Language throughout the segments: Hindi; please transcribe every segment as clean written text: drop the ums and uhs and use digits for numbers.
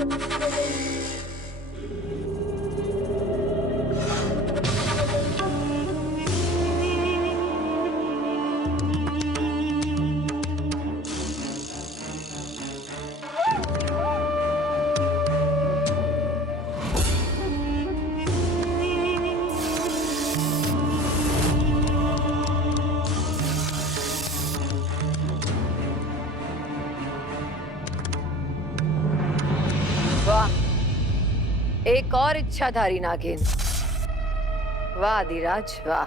वाह, एक और इच्छाधारी नागिन। वाह धीराज, वाह।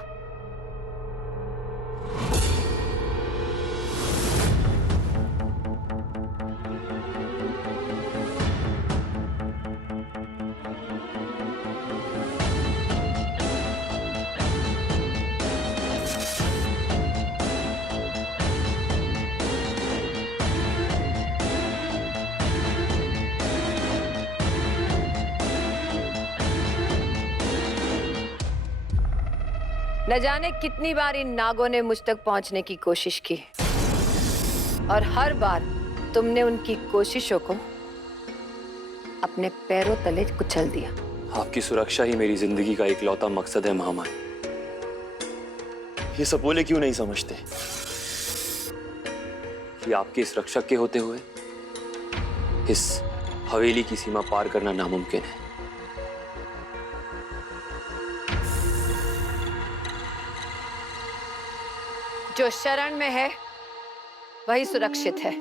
न जाने कितनी बार इन नागों ने मुझ तक पहुंचने की कोशिश की और हर बार तुमने उनकी कोशिशों को अपने पैरों तले कुचल दिया। आपकी सुरक्षा ही मेरी जिंदगी का इकलौता मकसद है महामाया। ये सपोले क्यों नहीं समझते कि आपके इस रक्षक के होते हुए इस हवेली की सीमा पार करना नामुमकिन है। जो शरण में है वही सुरक्षित है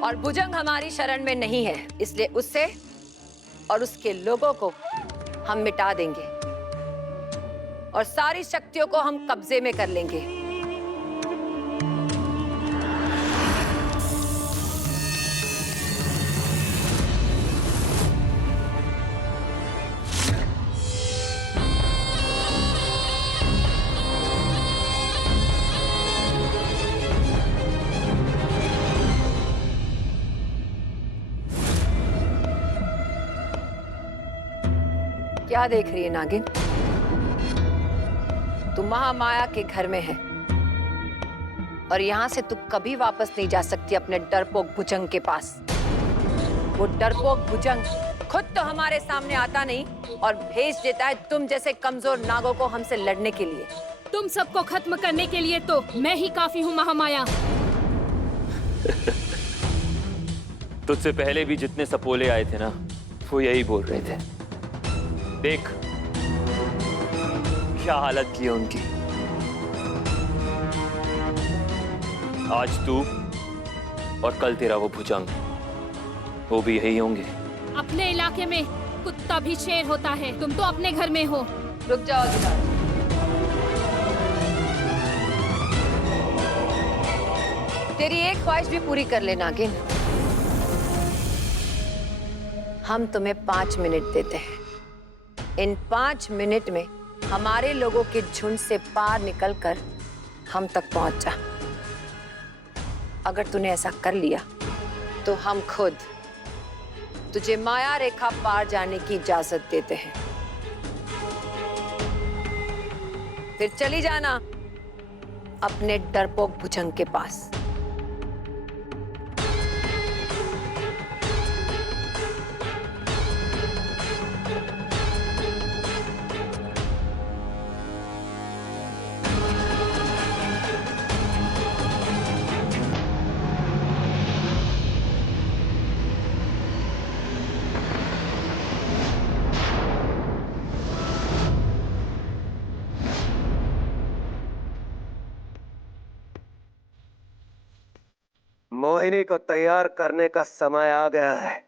और भुजंग हमारी शरण में नहीं है, इसलिए उससे और उसके लोगों को हम मिटा देंगे और सारी शक्तियों को हम कब्जे में कर लेंगे। क्या देख रही है नागिन? तू महामाया के घर में है और यहां से तू कभी वापस नहीं जा सकती अपने डरपोक भुजंग के पास। वो डरपोक भुजंग खुद तो हमारे सामने आता नहीं और भेज देता है तुम जैसे कमजोर नागों को हमसे लड़ने के लिए। तुम सबको खत्म करने के लिए तो मैं ही काफी हूँ महामाया। तुझसे पहले भी जितने सपोले आए थे ना, वो यही बोल रहे थे। देख क्या हालत की है उनकी। आज तू और कल तेरा वो भुजंग, वो भी यही होंगे। अपने इलाके में कुत्ता भी शेर होता है, तुम तो अपने घर में हो। रुक जाओ धीराज। तेरी एक ख्वाहिश भी पूरी कर ले नागिन। हम तुम्हें 5 मिनट देते हैं। इन 5 मिनट में हमारे लोगों के झुंड से पार निकलकर हम तक पहुंच जा। अगर तूने ऐसा कर लिया तो हम खुद तुझे माया रेखा पार जाने की इजाजत देते हैं। फिर चली जाना अपने डरपोक भुजंग के पास। मोहिनी को तैयार करने का समय आ गया है।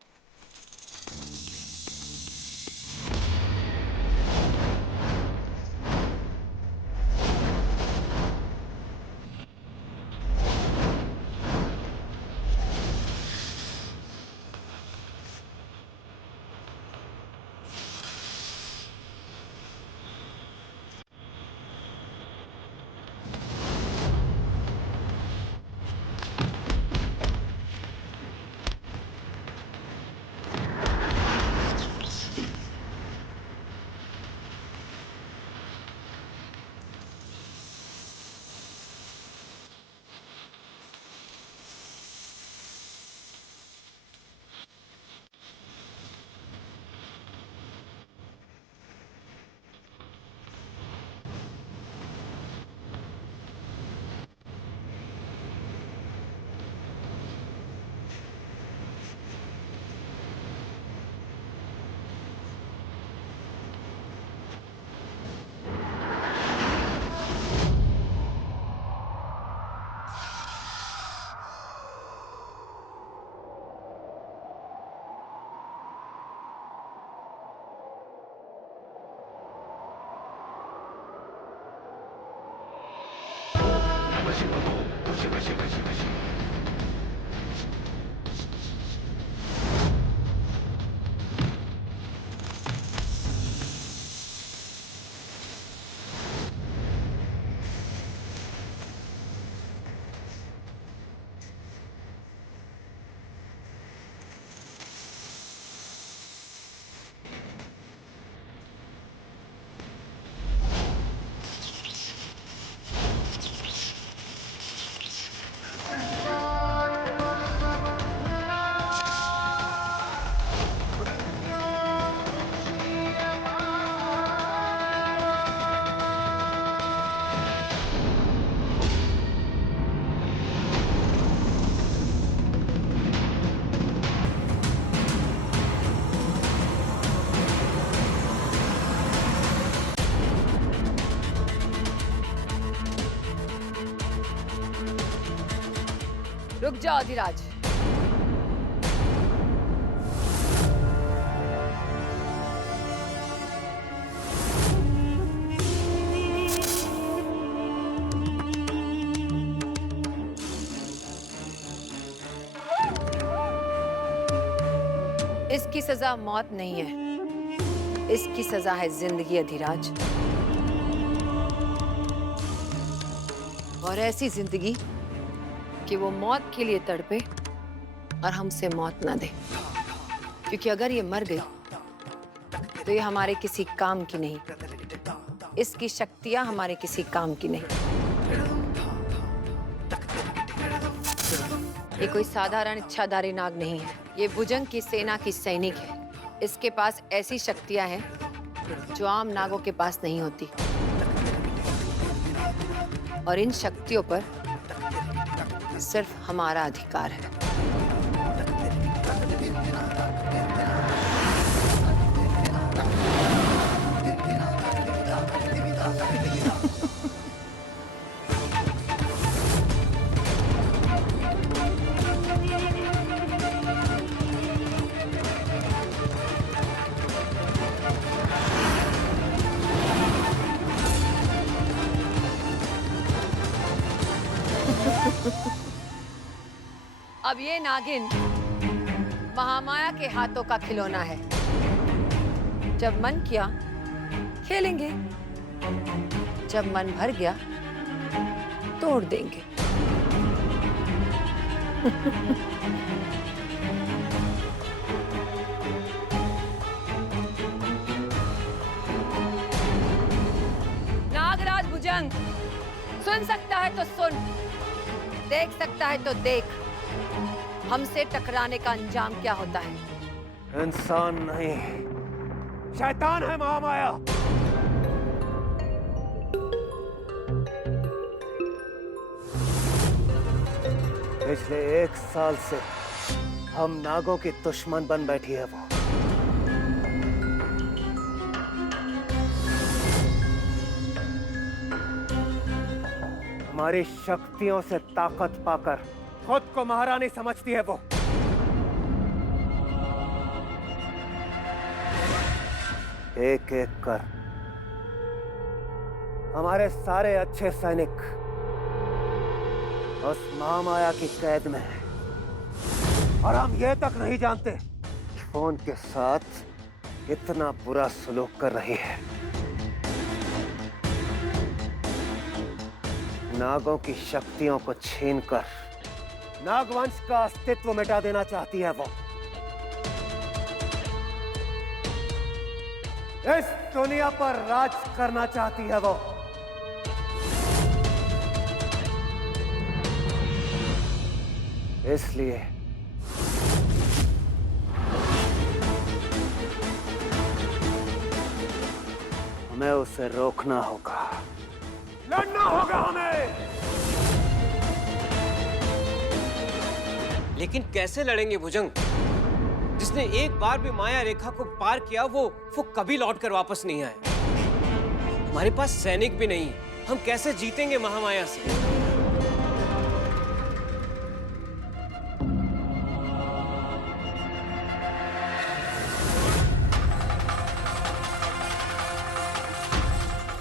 रुक जाओ अधिराज। इसकी सजा मौत नहीं है, इसकी सजा है जिंदगी अधिराज। और ऐसी जिंदगी कि वो मौत के लिए तड़पे और हमसे मौत ना दे, क्योंकि अगर ये मर गई तो ये हमारे किसी काम की नहीं, इसकी शक्तियां हमारे किसी काम की नहीं। ये कोई साधारण इच्छाधारी नाग नहीं है, ये भुजंग की सेना की सैनिक है। इसके पास ऐसी शक्तियां हैं जो आम नागों के पास नहीं होती, और इन शक्तियों पर सिर्फ हमारा अधिकार है। अब ये नागिन महामाया के हाथों का खिलौना है। जब मन किया खेलेंगे, जब मन भर गया तोड़ देंगे। नागराज भुजंग, सुन सकता है तो सुन, देख सकता है तो देख, हमसे टकराने का अंजाम क्या होता है। इंसान नहीं, शैतान है महामाया। पिछले 1 साल से हम नागों की दुश्मन बन बैठी है वो। हमारी शक्तियों से ताकत पाकर खुद को महारानी समझती है वो। एक एक कर हमारे सारे अच्छे सैनिक उस महामाया की कैद में हैं, और हम ये तक नहीं जानते कि वो उनके साथ इतना बुरा सलूक कर रही है। नागों की शक्तियों को छीनकर नागवंश का अस्तित्व मिटा देना चाहती है वो। इस दुनिया पर राज करना चाहती है वो। इसलिए हमें उसे रोकना होगा, लड़ना होगा हमें। लेकिन कैसे लड़ेंगे भुजंग? जिसने एक बार भी माया रेखा को पार किया वो कभी लौट कर वापस नहीं आए। हमारे पास सैनिक भी नहीं, हम कैसे जीतेंगे महामाया से?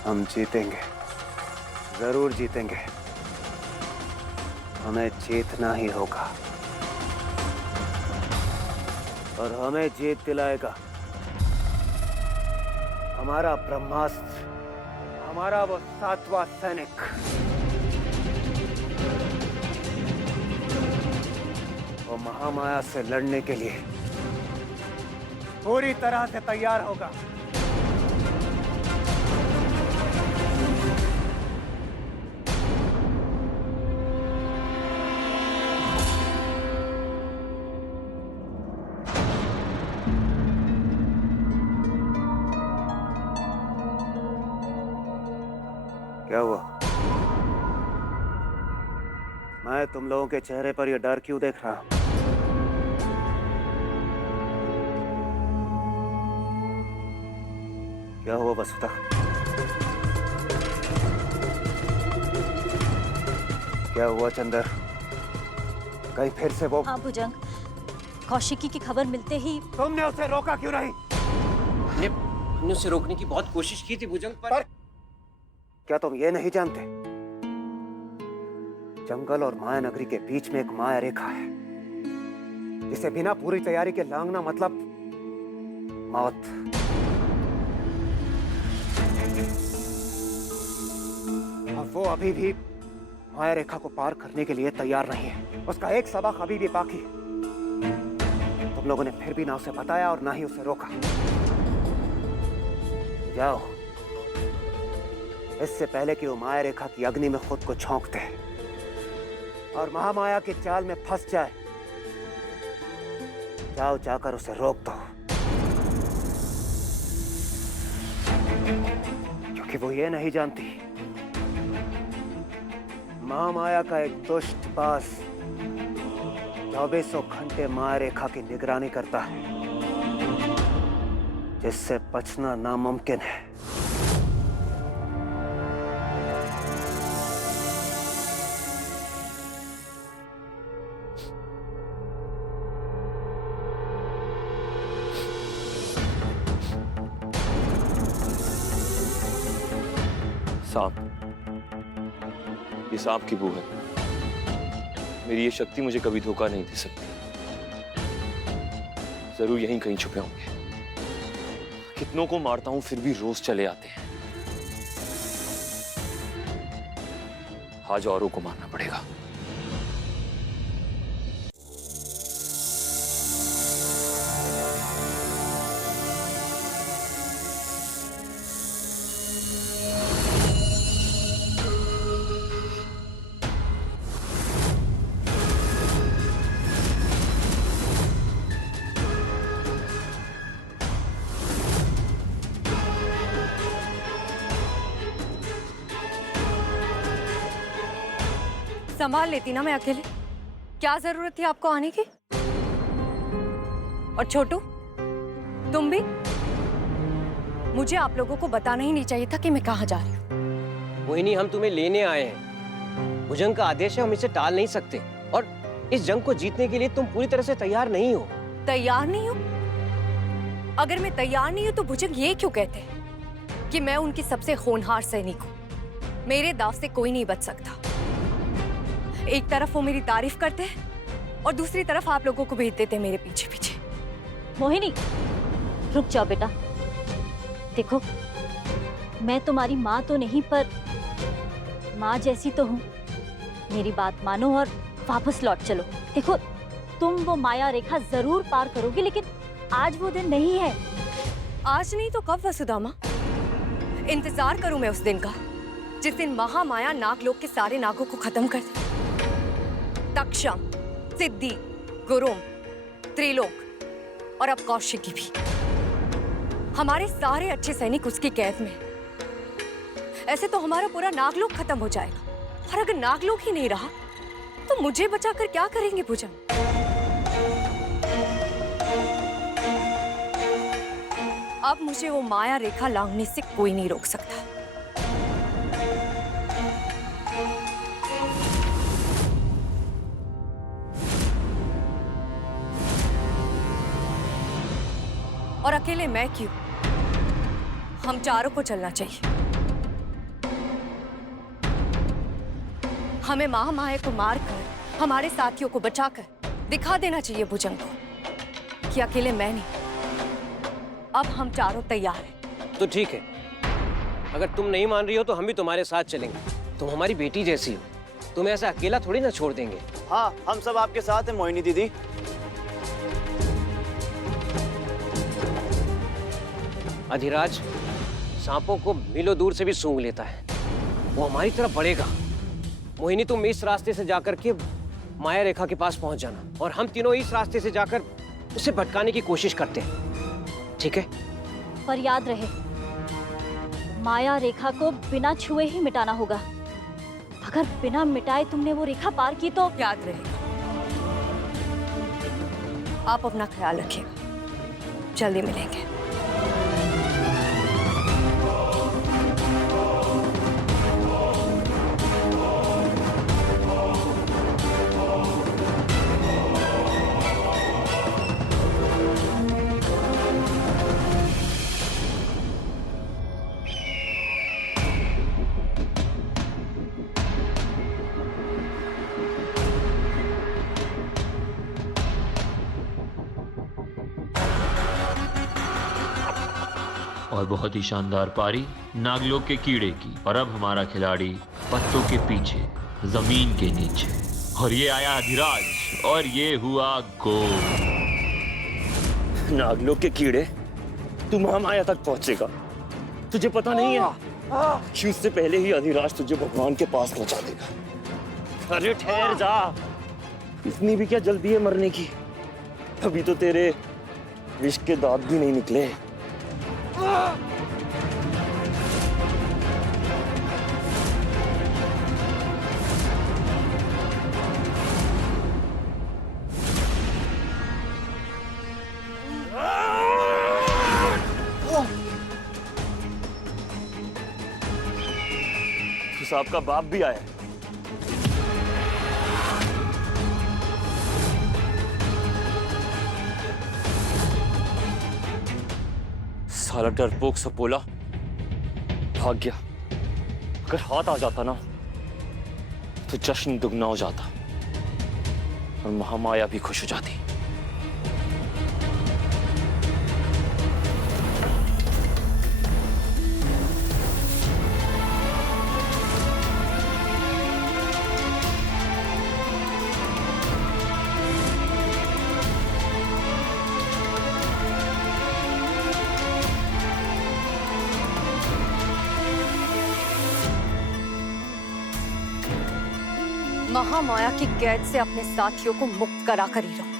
हम जीतेंगे, जरूर जीतेंगे। हमें जीतना ही होगा और हमें जीत दिलाएगा हमारा ब्रह्मास्त्र, हमारा वो 7वां सैनिक। वो महामाया से लड़ने के लिए पूरी तरह से तैयार होगा। क्या हुआ? मैं तुम लोगों के चेहरे पर यह डर क्यों देख रहा हूं? क्या हुआ वसुधा? क्या हुआ चंदर? कहीं फिर से वो? हाँ भुजंग, कौशिकी की खबर मिलते ही तुमने उसे रोका क्यों नहीं? हमने उसे रोकने की बहुत कोशिश की थी भुजंग, पर क्या तुम ये नहीं जानते? जंगल और माया नगरी के बीच में एक माया रेखा है जिसे बिना पूरी तैयारी के लांघना मतलब मौत। और वो अभी भी माया रेखा को पार करने के लिए तैयार नहीं है। उसका एक सबक अभी भी बाकी है। तुम लोगों ने फिर भी ना उसे बताया और ना ही उसे रोका। जाओ, इससे पहले कि वो माया रेखा की अग्नि में खुद को झोंक दे और महामाया के जाल में फंस जाए, जाओ जाकर उसे रोक दो, क्योंकि वो ये नहीं जानती महामाया का एक दुष्ट बास 2400 घंटे माया रेखा की निगरानी करता है, जिससे बचना नामुमकिन है। सांप, ये सांप की बू है। मेरी ये शक्ति मुझे कभी धोखा नहीं दे सकती। जरूर यहीं कहीं छुपे होंगे। कितनों को मारता हूं फिर भी रोज चले आते हैं। आज औरों को मारना पड़ेगा। संभाल लेती ना मैं अकेले। क्या जरूरत थी आपको आने की? और छोटू, तुम भी? मुझे आप लोगों को बताना ही नहीं चाहिए था कि मैं कहाँ जा रही हूँ। मोहिनी, हम तुम्हें लेने आए हैं। भुजंग का आदेश है, हम इसे टाल नहीं सकते। और इस जंग को जीतने के लिए तुम पूरी तरह से तैयार नहीं हो। तैयार नहीं हूँ? अगर मैं तैयार नहीं हूँ तो भुजंग ये क्यों कहते हैं कि मैं उनकी सबसे होनहार सैनिक हूँ? मेरे दाव से कोई नहीं बच सकता। एक तरफ वो मेरी तारीफ करते हैं और दूसरी तरफ आप लोगों को भेज देते हैं मेरे पीछे पीछे। मोहिनी, रुक जाओ बेटा। देखो, मैं तुम्हारी माँ तो नहीं, पर माँ जैसी तो हूँ। मेरी बात मानो और वापस लौट चलो। देखो, तुम वो माया रेखा जरूर पार करोगे, लेकिन आज वो दिन नहीं है। आज नहीं तो कब वसुधा माँ? इंतजार करूं मैं उस दिन का जिस दिन महामाया नागलोक के सारे नागों को खत्म कर दे। तक्षम, सिद्धि, गुरुम, त्रिलोक और अब कौशिकी भी। हमारे सारे अच्छे सैनिक उसकी कैद में। ऐसे तो हमारा पूरा नागलोक खत्म हो जाएगा। और अगर नागलोक ही नहीं रहा तो मुझे बचाकर क्या करेंगे भुजंग? अब मुझे वो माया रेखा लांघने से कोई नहीं रोक सकता। और अकेले मैं क्यों? हम चारों को चलना चाहिए। हमें महामाया को मारकर हमारे साथियों को बचाकर दिखा देना चाहिए भुजंग को कि अकेले मैं नहीं, अब हम चारों तैयार हैं। तो ठीक है, अगर तुम नहीं मान रही हो तो हम भी तुम्हारे साथ चलेंगे। तुम हमारी बेटी जैसी हो, तुम्हें ऐसा अकेला थोड़ी ना छोड़ देंगे। हाँ, हम सब आपके साथ हैं मोहिनी दीदी। अधिराज सांपों को मीलों दूर से भी सूंघ लेता है, वो हमारी तरफ बढ़ेगा। मोहिनी, तुम इस रास्ते से जाकर के माया रेखा के पास पहुंच जाना और हम तीनों इस रास्ते से जाकर उसे भटकाने की कोशिश करते हैं, ठीक है? पर याद रहे, माया रेखा को बिना छुए ही मिटाना होगा। अगर बिना मिटाए तुमने वो रेखा पार की तो याद रहेगा। आप अपना ख्याल रखिएगा, जल्दी मिलेंगे। और बहुत ही शानदार पारी नागलोक के कीड़े की। और अब हमारा खिलाड़ी पत्तों के पीछे, जमीन के नीचे, और ये आया अधिराज और ये हुआ गोल। नागलोक के कीड़े, तू महामाया तक पहुंचेगा। तुझे पता नहीं है कि उससे पहले ही अधिराज तुझे भगवान के पास पहुंचा देगा। अरे ठहर जा, इतनी भी क्या जल्दी है मरने की? अभी तो तेरे विष के दांत भी नहीं निकले। साहब का बाप भी आया है। साला डरपोक सपोला भाग गया। अगर हाथ आ जाता ना तो जश्न दुगना हो जाता और महामाया भी खुश हो जाती। महामाया की कैद से अपने साथियों को मुक्त कराकर ही रहूंगी।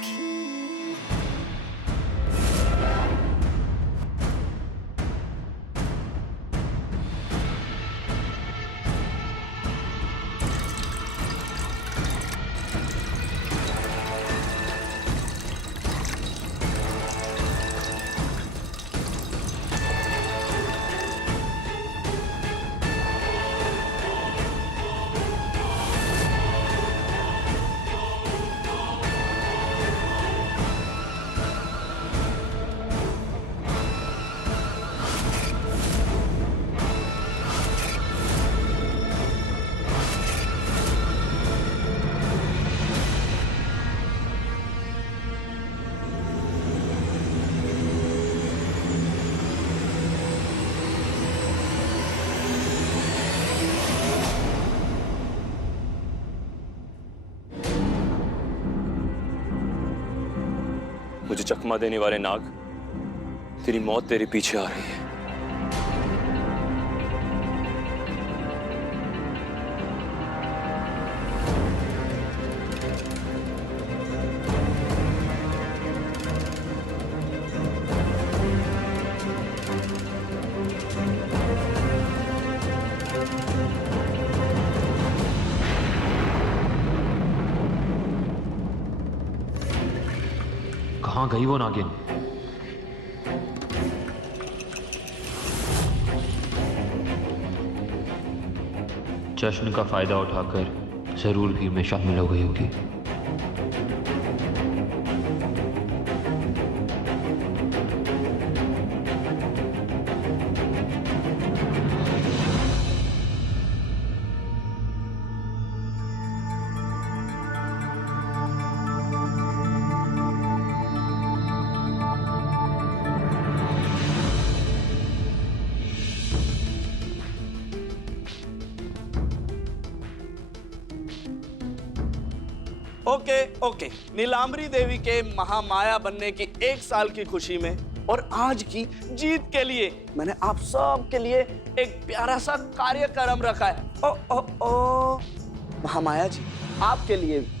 मुझे चकमा देने वाले नाग, तेरी मौत तेरे पीछे आ रही है। कहाँ गई वो नागिन? जश्न का फायदा उठाकर जरूर भीड़ में शामिल हो गई होगी। ओके ओके, नीलांबरी देवी के महामाया बनने की 1 साल की खुशी में और आज की जीत के लिए मैंने आप सब के लिए एक प्यारा सा कार्यक्रम रखा है। ओ ओ ओ महामाया जी, आपके लिए भी।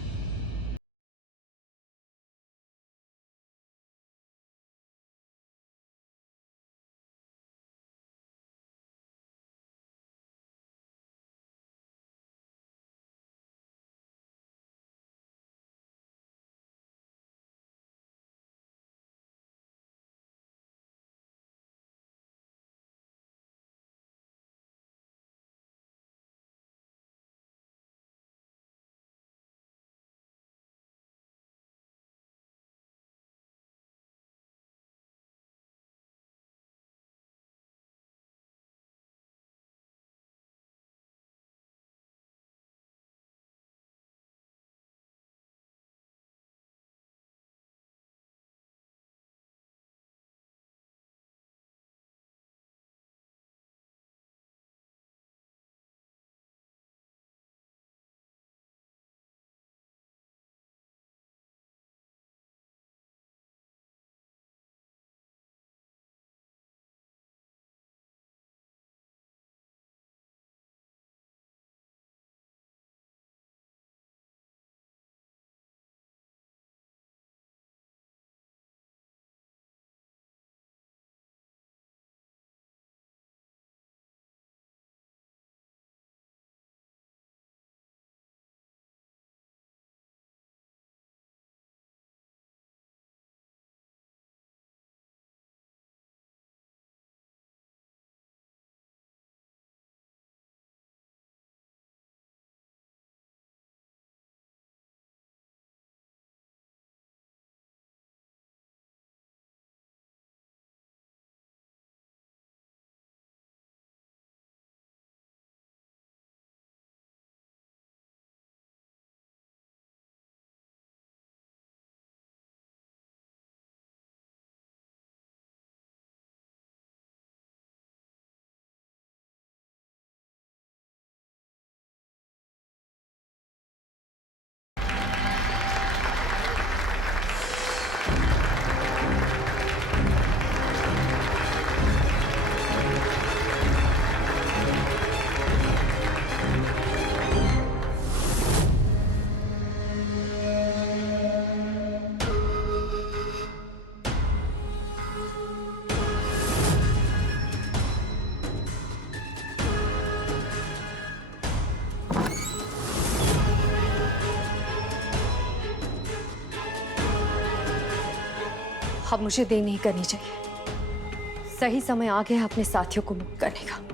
अब मुझे देर नहीं करनी चाहिए। सही समय आ गया अपने साथियों को मुक्त करने का।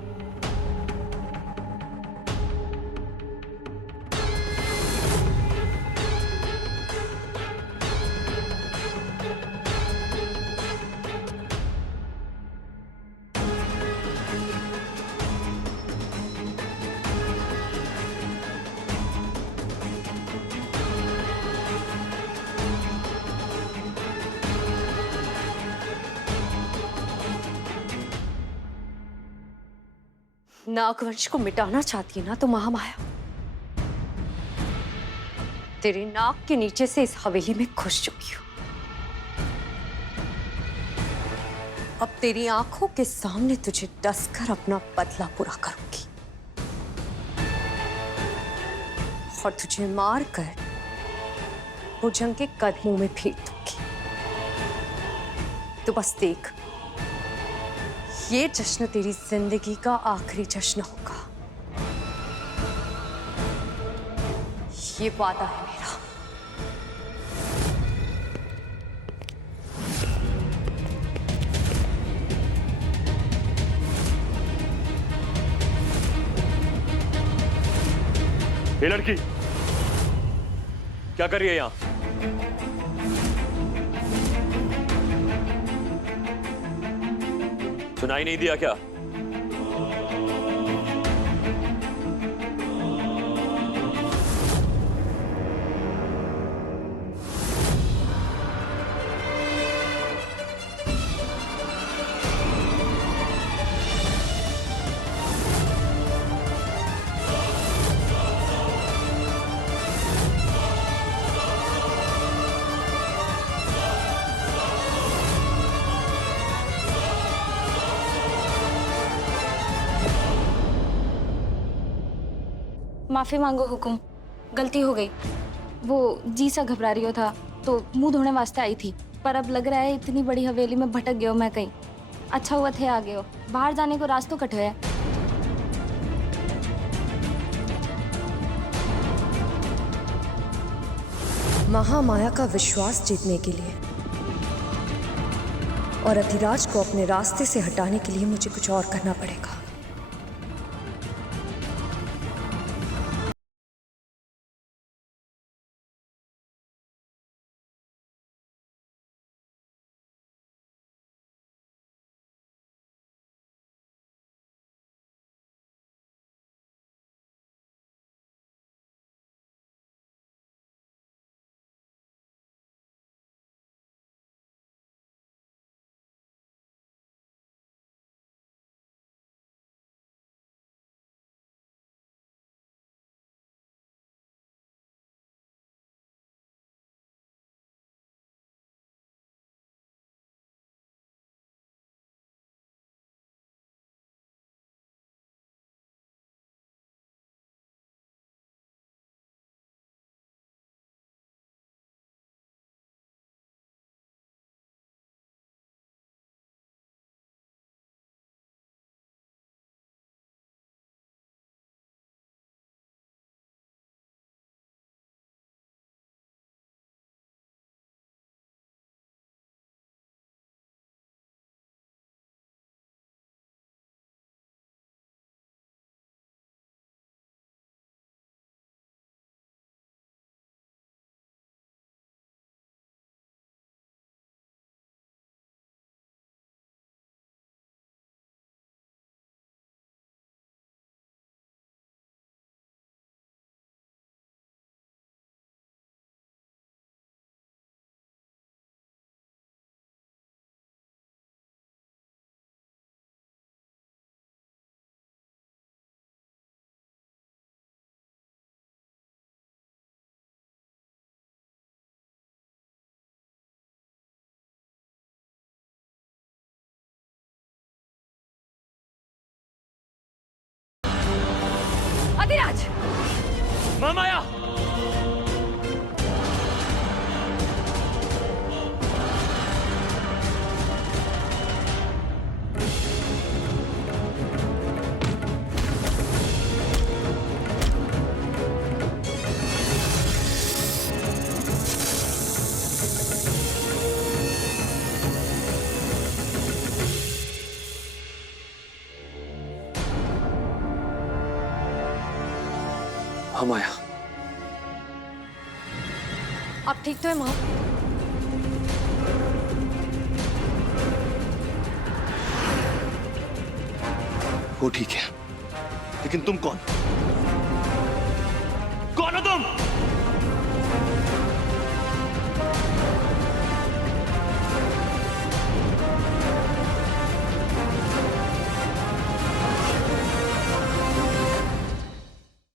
नागवंश को मिटाना चाहती है ना तो महामाया, तेरी नाक के नीचे से इस हवेली में घुस चुकी हूं। अब तेरी आंखों के सामने तुझे डसकर अपना बदला पूरा करूंगी और तुझे मारकर भुजंग के कदमों में फेंक दूंगी। तो बस देख, ये जश्न तेरी जिंदगी का आखिरी जश्न होगा। ये वादा है मेरा। ये लड़की क्या कर रही है यहां? सुनाई नहीं दिया क्या? माफी मांगो हुकुम, गलती हो गई। वो जी सा घबरा रही हो था तो मुंह धोने वास्ते आई थी, पर अब लग रहा है इतनी बड़ी हवेली में भटक गए हो मैं कहीं। अच्छा हुआ थे आ गए हो, बाहर जाने को रास्ता कट है। महामाया का विश्वास जीतने के लिए और अधिराज को अपने रास्ते से हटाने के लिए मुझे कुछ और करना पड़ेगा। अधिराज! महामाया! महामाया, आप ठीक तो है माँ? वो ठीक है, लेकिन तुम कौन?